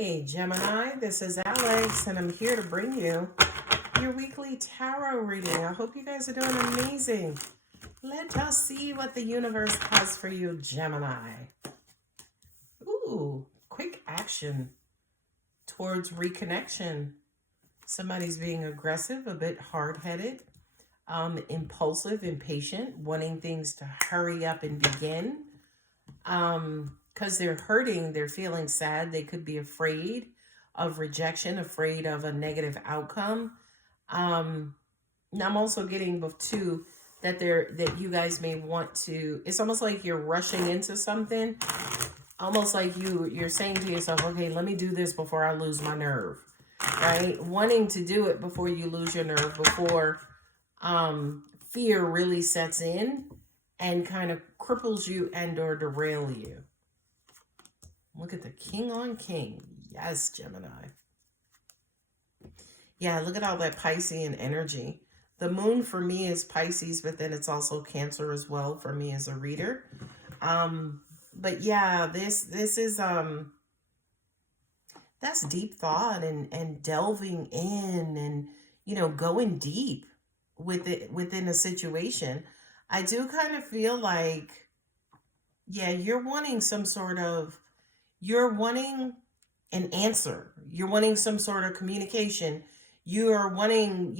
Hey Gemini, this is Alex and I'm here to bring you your weekly tarot reading. I hope you guys are doing amazing. Let us see what the universe has for you, Gemini. Ooh, quick action towards reconnection. Somebody's being aggressive, a bit hard-headed, impulsive, impatient, wanting things to hurry up and begin. Because they're hurting, they're feeling sad. They could be afraid of rejection, afraid of a negative outcome. And I'm also getting too that you guys may want to. It's almost like you're rushing into something. Almost like you're saying to yourself, okay, let me do this before I lose my nerve, right? Wanting to do it before you lose your nerve, before fear really sets in and kind of cripples you and or derail you. Look at the King on King. Yes, Gemini. Yeah, look at all that Piscean energy. The moon for me is Pisces, but then it's also Cancer as well for me as a reader. But yeah, this is that's deep thought and delving in and going deep with it within a situation. I do kind of feel like, yeah, you're wanting an answer. You're wanting some sort of communication. You are wanting,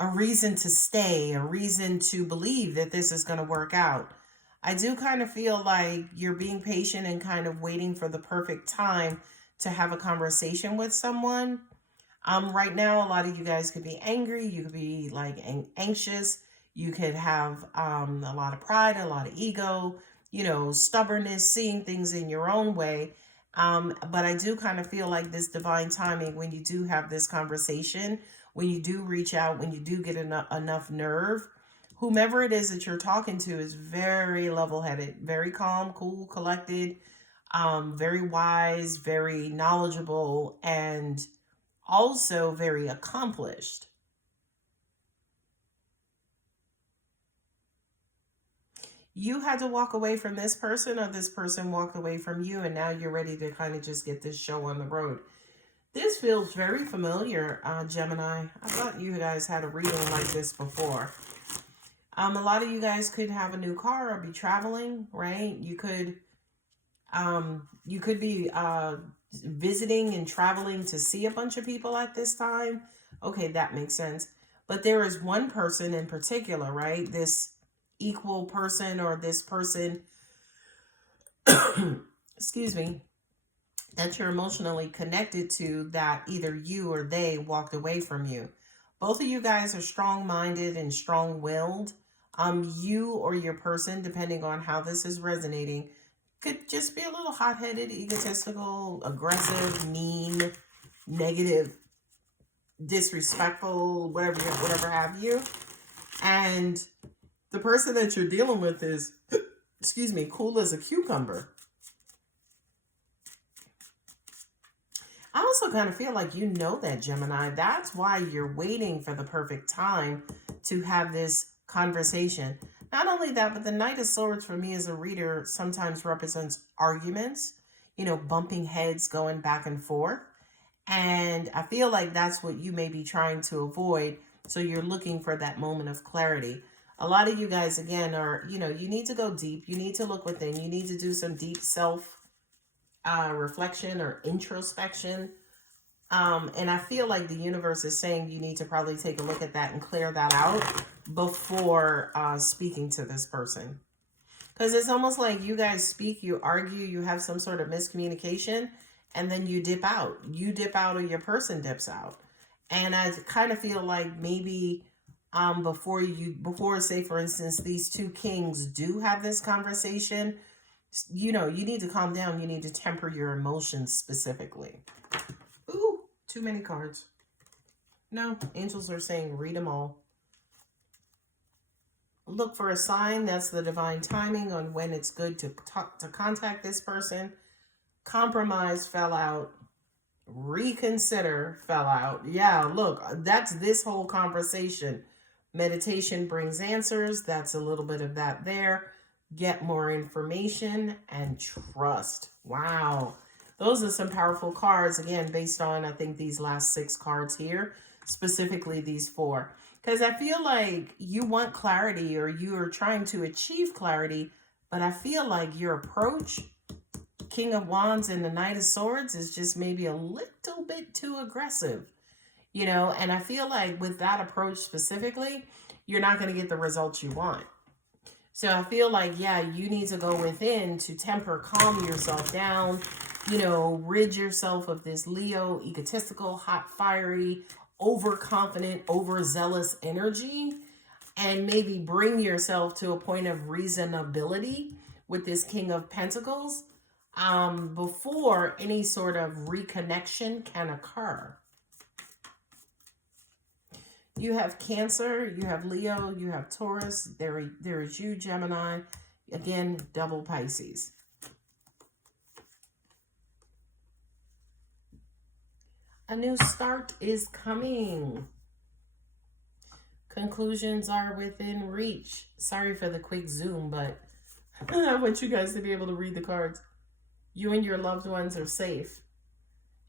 a reason to stay, a reason to believe that this is going to work out. I do kind of feel like you're being patient and kind of waiting for the perfect time to have a conversation with someone. Right now, a lot of you guys could be angry. You could be like anxious. You could have a lot of pride, a lot of ego, stubbornness, seeing things in your own way. But I do kind of feel like this divine timing, when you do have this conversation, when you do reach out, when you do get enough nerve, whomever it is that you're talking to is very level-headed, very calm, cool, collected, very wise, very knowledgeable, and also very accomplished. You had to walk away from this person, or this person walked away from you, and now you're ready to kind of just get this show on the road. This feels very familiar, Gemini. I thought you guys had a reading like this before. A lot of you guys could have a new car or be traveling, right? You could be visiting and traveling to see a bunch of people at this time. Okay, that makes sense. But there is one person in particular, right? This equal person, or this person, excuse me, that you're emotionally connected to, that either you or they walked away from you. Both of you guys are strong-minded and strong-willed. You or your person, depending on how this is resonating, could just be a little hot-headed, egotistical, aggressive, mean, negative, disrespectful, whatever have you. And the person that you're dealing with is, excuse me, cool as a cucumber. I also kind of feel like you know that, Gemini. That's why you're waiting for the perfect time to have this conversation. Not only that, but the Knight of Swords for me as a reader sometimes represents arguments, bumping heads, going back and forth. And I feel like that's what you may be trying to avoid. So you're looking for that moment of clarity. A lot of you guys, again, are, you need to go deep. You need to look within. You need to do some deep self reflection or introspection. And I feel like the universe is saying you need to probably take a look at that and clear that out before speaking to this person. Because it's almost like you guys speak, you argue, you have some sort of miscommunication, and then you dip out. You dip out, or your person dips out. And I kind of feel like maybe before, say, for instance, these two kings do have this conversation, you need to calm down. You need to temper your emotions specifically. Ooh, too many cards. No, angels are saying read them all. Look for a sign. That's the divine timing on when it's good to contact this person. Compromise fell out. Reconsider fell out. Yeah, look, that's this whole conversation. Meditation brings answers. That's a little bit of that there. Get more information and trust. Wow. those are some powerful cards, again, based on, I think, these last 6 cards here, specifically these 4. Because I feel like you want clarity, or you are trying to achieve clarity, but I feel like your approach, King of Wands and the Knight of Swords, is just maybe a little bit too aggressive, you know? And I feel like with that approach specifically, you're not going to get the results you want. So I feel like, yeah, you need to go within to temper, calm yourself down, you know, rid yourself of this Leo, egotistical, hot, fiery, overconfident, overzealous energy, and maybe bring yourself to a point of reasonability with this King of Pentacles before any sort of reconnection can occur. You have Cancer, you have Leo, you have Taurus, there is you, Gemini, again, double Pisces. A new start is coming. Conclusions are within reach. Sorry for the quick zoom, but I want you guys to be able to read the cards. You and your loved ones are safe.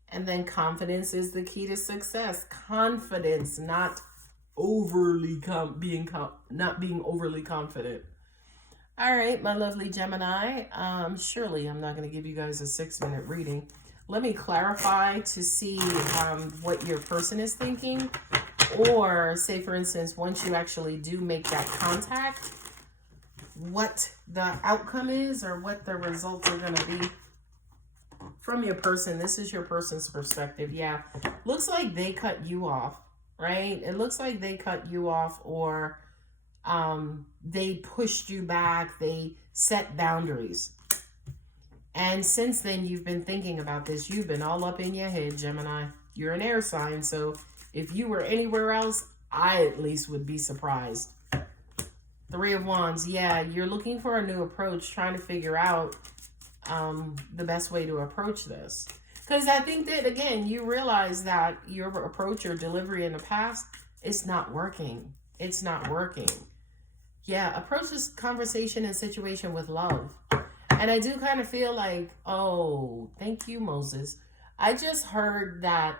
And then confidence is the key to success. Confidence, not overly not being overly confident. All right, my lovely Gemini. Surely I'm not going to give you guys a 6-minute reading. Let me clarify to see what your person is thinking. Or say, for instance, once you actually do make that contact, what the outcome is or what the results are going to be from your person. This is your person's perspective. Yeah, looks like they cut you off, right? It looks like they cut you off, or they pushed you back. They set boundaries. And since then, you've been thinking about this. You've been all up in your head, Gemini. You're an air sign, so if you were anywhere else, I at least would be surprised. 3 of Wands. Yeah, you're looking for a new approach, trying to figure out the best way to approach this. Because I think that, again, you realize that your approach or delivery in the past, it's not working. It's not working. Yeah, approach this conversation and situation with love. And I do kind of feel like, oh, thank you, Moses. I just heard that,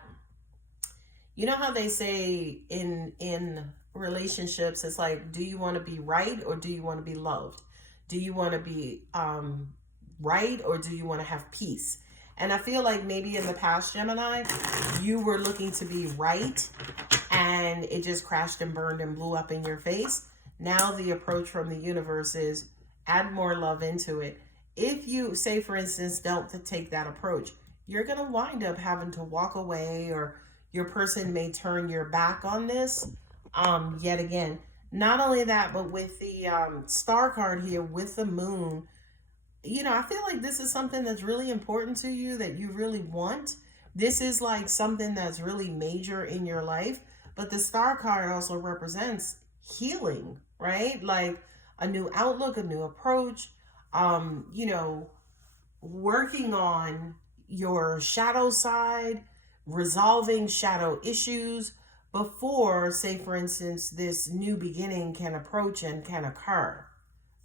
you know how they say in relationships, it's like, do you want to be right or do you want to be loved? Do you want to be right or do you want to have peace? And I feel like maybe in the past, Gemini, you were looking to be right and it just crashed and burned and blew up in your face. Now the approach from the universe is add more love into it. If you, say, for instance, don't take that approach, you're going to wind up having to walk away, or your person may turn your back on this yet again. Not only that, but with the star card here with the moon, you know, I feel like this is something that's really important to you, that you really want. This is like something that's really major in your life. But the star card also represents healing, right? Like a new outlook, a new approach, you know, working on your shadow side, resolving shadow issues before, say, for instance, this new beginning can approach and can occur.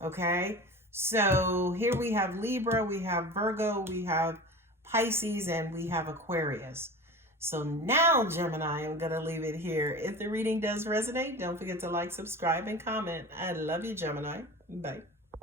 Okay? So here we have Libra, we have Virgo, we have Pisces, and we have Aquarius. So now, Gemini, I'm going to leave it here. If the reading does resonate, don't forget to like, subscribe, and comment. I love you, Gemini. Bye.